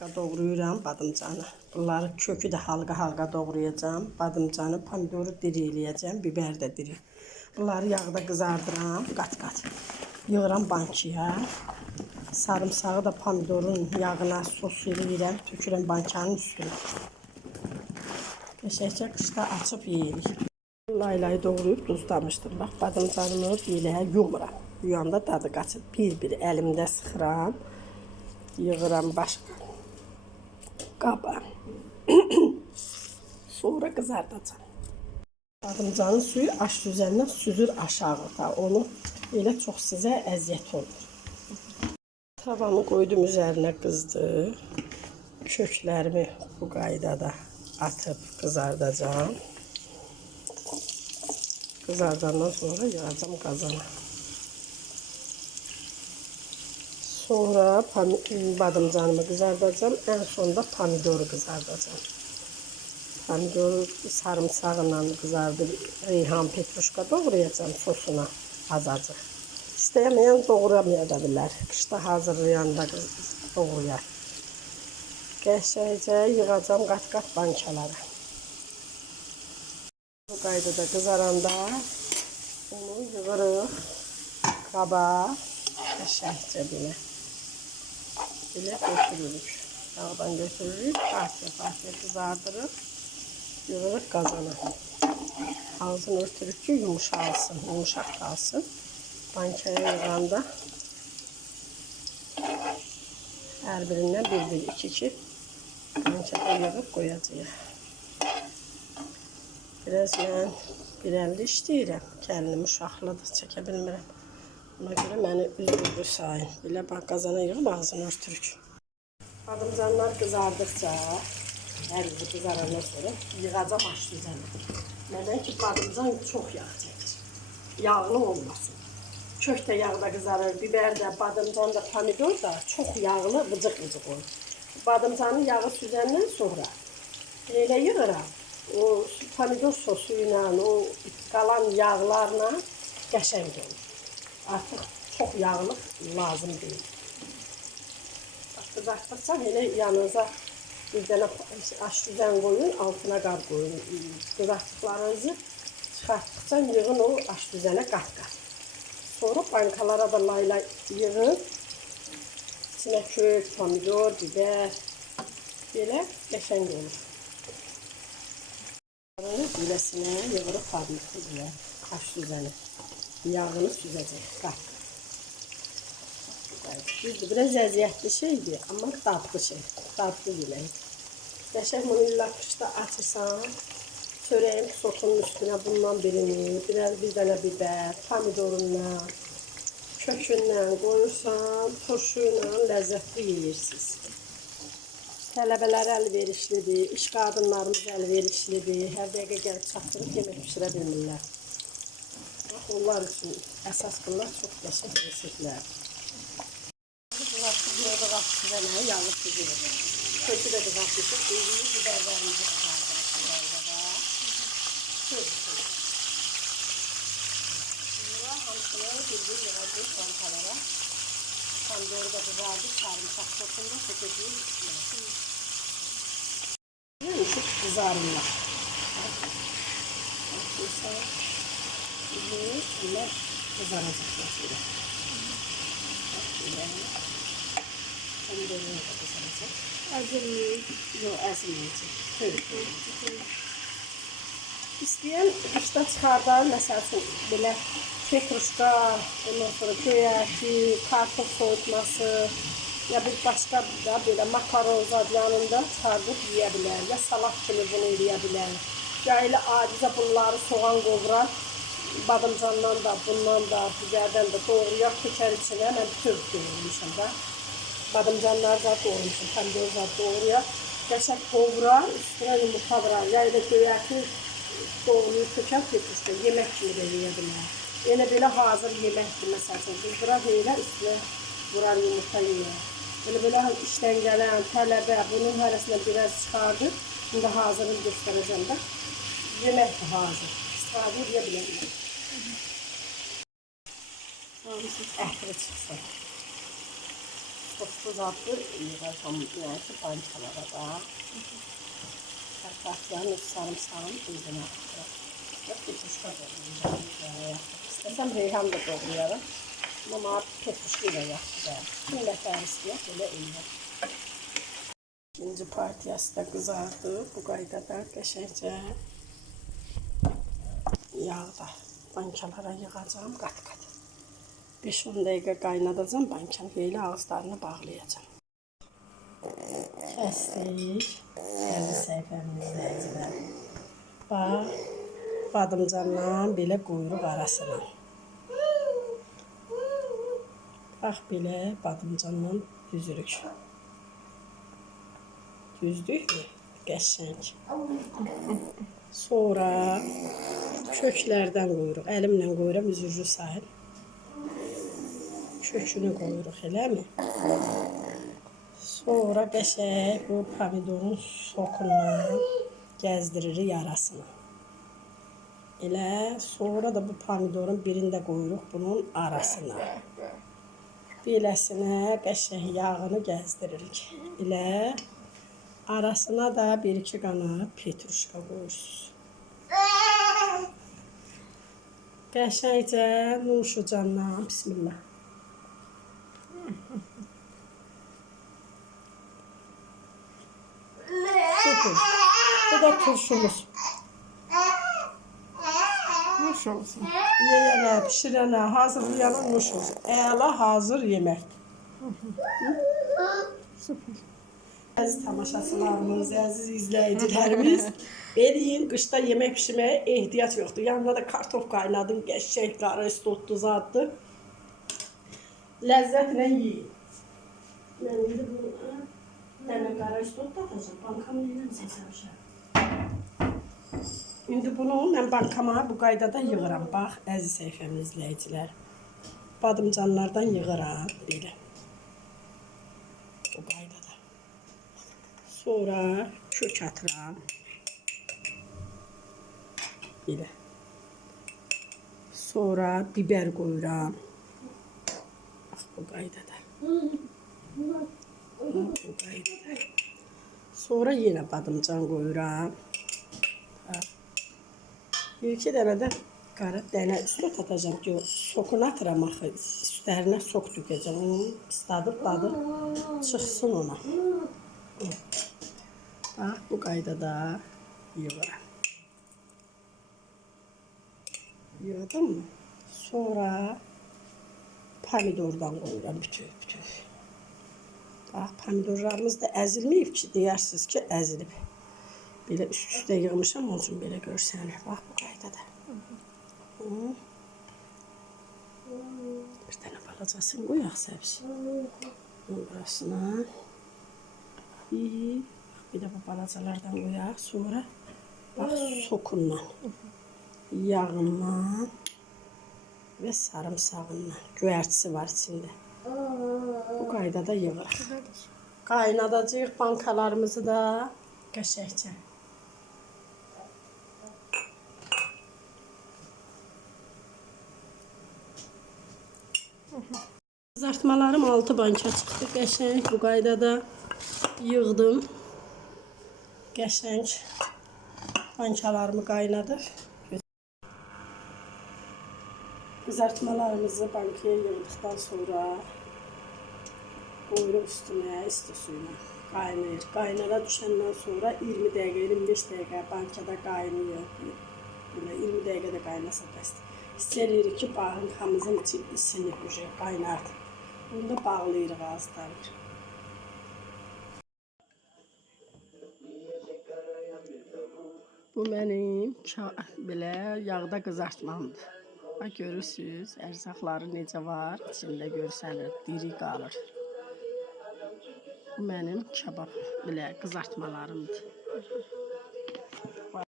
Doğrayıram badımcanı. Bunları kökü de halqa doğrayacağım. Badımcanı, pomidoru diri eləyəcəm, biber də diri. Bunları yağda qızardıram, qat-qat. Yığıram bankaya. Sarımsağı da pomidorun yağına sos eləyirəm, tökürəm bankanın üstünə. Qəşəngcə qışda açıb yeyirik. Laylayı doğrayıb duzlamışdım. Bax, badımcanımı belə yumuram. Yuyanda dadı qaçır. Bir-bir əlimdə sıxıram. Yığıram başqa qaba. Sonra qızardacağım. Badımcanın suyu aş üzərindən süzür aşağıda. Onu elə çox sizə əziyyət olur. Tavamı qoydum üzərinə qızdı. Köklərimi bu qaydada atıb qızardacağım. Qızardandan sonra yığacağım qazana. Sonra badımcanımı qızardacağım. En sonunda pomidoru qızardacağım. Pomidoru sarımsağla qızardır. Reyhan, petruşka doğrayacağım sosuna azacıq. İstəyəməyən doğramaya da bilər. Qışda hazırlayanda doğrayar. Qəşəngcə yığacağım qat-qat bankalara. Bu qaydada qızaranda onu yığırıq qaba. Qəşəngcə belə. Belə götürürük. Yağdan götürürük. Parça qızardırıb yığırıq qazana. Ağzını örtürük ki yumuşalsın, yumuşaq qalsın. Bankaya yığanda hər birindən bir-bir, iki bankada yığıb qoyacağıq. Biraz mən bir əldə işləyirəm. Gəlinim uşaqlıdır, çəkə bilmirəm. Ona görə məni üzr sayın. Belə bax, qazana yığıb ağzını örtürük. Badımcanlar qızardıqca, hər biri qızarandan sonra yığacam aş üzərinə. Nədən ki, badımcan çox yağ çəkir. Yağlı olmasın. Kök də yağda qızarır, biber də, badımcan da, pomidor da çox yağlı, vıcıq-vıcıq olur. Badımcanın yağı süzəndən sonra elə yığıram. O pomidor sosu ilə, o qalan yağlarla qəşəng olur. Artıq çox yağlıq lazım deyil. Qızartdıqca elə yanınıza bir dənə aş düzən qoyun, altına qab qoyun. Qızartdıqlarınızı çıxartdıqca yığın o aş düzənə qat-qat. Sonra bankalara da layla yığın. İçinə kök, pomidor, biber. Belə qəşəng olur. Biləsinə yığırıq pomidor, aş düzəni. Yağını süzəcək, qat. Biraz əziyyətli şeydir, amma dadlı şey, dadlı yemək. Qəşəng bunu illa qışda açırsan, çörəyin sosunun üstünə bundan birini, bir dənə biber, pomidorundan, kökündən qoyursan, turşu ilə ləzzətli yeyirsiniz. Tələbələr əlverişlidir, iş qadınlarımız əlverişlidir, hər dəqiqə gəlib çatdırıb yemək pişirə bilmirlər. Onlar üçün əsas bunlar çox qəşəng reseptlər. Qızartdıqları qatışıqlarına yağlı süzülür. Kökü də qızartmışıq, iyiliyi biberlərimizi qızardırıq qaydada. Kökü. Sonra hamısını bir-bir yığacaq bankalara. Pomidoru da qızardı, sarımsaq sosunda tökəcəyik üstünə. Yumuşaq qızarırlar. Böyle kızaracaklar böyle. Böyle. Pomidorunu da kızaracak. Ezilmeyecek. Yok, ezilmeyecek. Böyle. İsteyen qışda çıxardar, məsəl üçün belə petruşka, ondan sonra göyərti, kartof soyutması, ya bir başqa da belə makaron zadlarında çıxardıb yeyə bilər. Ya salat kimi bunu eləyə bilər. Ya elə adicə bunları soğan qovurar. Badımcandan da, bundan da, biberdən də doğrayaq, tökər içinə. Mən bütün doğramışam da. Badımcanları da doğramışam, pomidor da doğrayaq. Qəşəng qovurar, üstünə yumurta vurar. Ya elə göyərti doğrayıb tökər, petruşka, yemək kimi də yeyə bilər. Elə belə hazır yeməkdir, məsəl üçün. Qızdırar elə üstünə vurar yumurta yemək. Belə işdən gələn, tələbə, bunun hərəsindən biraz çıxardır. Şimdi hazırını göstərəcəm də. Yeməkdir hazır. İstifadə edə bilərəm. Ətri çıxsın. Tostlu zadlı yığacam nəyəsə bankalara da. Kartafyanın sarımsağın üzünə atıram. Petruşka doğrayacağım. İstəsəm reyhan da doğrayarım. Amma petruşka ilə yaxşıdır. Kim nətər istəyək, elə eləyəm. İkinci partiyası da qızardı. Bu qaydada qəşəngcə yağda bankalara yığacağım qat-qat. 5-10 dəqiqə qaynadacağım bankanı, elə ağızlarını bağlayacağım. Kəsdik. Əziz səhifəmin izləyiciləri. Bax, badımcandan belə quyruq arasına. Bax, belə badımcandan düzürük. Düzdük mü? Qəşəng. Sonra köklərdən qoyuruq. Əlimlə qoyuram, üzürlü sahil. Kökünü qoyuruq, eləmi? Sonra qəşəng bu pomidorun sokundan gəzdiririk yarasını. Elə sonra da bu pomidorun birini də qoyuruq bunun arasına. Beləsinə qəşəng yağını gəzdiririk. Elə arasına da 1-2 qanat petruşka qoyursunuz. Qəşəngcə nuşucandan, bismillah. Süper. Bu da turşumuz. Nuş olsun. Yeyənə, pişirənə, hazırlayana nuş olsun. Əla hazır yemək. Süper. Əziz tamaşaçılarımız, əziz izləyicilərimiz, eləyin, qışda yemək pişirməyə ehtiyac yoxdur. Yanında da kartof qaynadım, qəşəng qara istotlu zaddır. Ləzzətlə yiyin. Mən indi buna dənə qara istot da atacağım. Bankamı yiyirəm səsəmişəm. İndi bunu mən bankama bu qaydada yığıram. Bax, əziz səhifəmin izləyicilər. Badımcanlardan yığıram, belə. Bu qaydada. Sonra kök atıram. Belə. Sonra biber qoyuram. Bax, bu qaydada. Bu qaydada. Sonra yenə badımcan qoyuram. Bir-iki dənə də qara dənə üstü atacağım ki, sokunu atıram axı. Üstlərinə sok dökəcəm. Onu isladır, çıxsın ona. Bax, bu qaydada yığıram. Yığdım mı? Sonra pomidordan qoyuram bütöv. Bax, pomidorlarımız da əzilməyib ki, deyirsiniz ki, əzilib. Belə üst-üstə yığmışam, onun üçün belə görsənir. Bax, bu qaydada. Bir dənə balacasını qoyaq səbzi. Burasına. Bir də bu balacalardan qoyaq. Sonra bax, sokundan, yağından və sarımsağından. Göyərtisi var içində. Bu qaydada yığırıq. Qaynadacağıq bankalarımızı da qəşəngcə. Kızartmalarım 6 banka çıxdı. Qəşəng bu qaydada yığdım. Qəşəng bankalarımı qaynadır. Kızartmalarımızı bankaya yığdıqdan sonra qoyuruq üstünə, isti suyla qaynayır. Qaynara düşəndən sonra 20 dəqiqə, 25 dəqiqə bankada qaynayır. 20 dəqiqə də qaynasa bəsdir. Hiss edirik ki, bankamızın içi isinib, qaynardı. Bunu da bağlayırıq ağızlarını. Bu mənim belə yağda qızartmamdır. Bax, görürsünüz, ərzaqları necə var, içində görsənir, diri qalır. Bu mənim kabab belə qızartmalarımdır.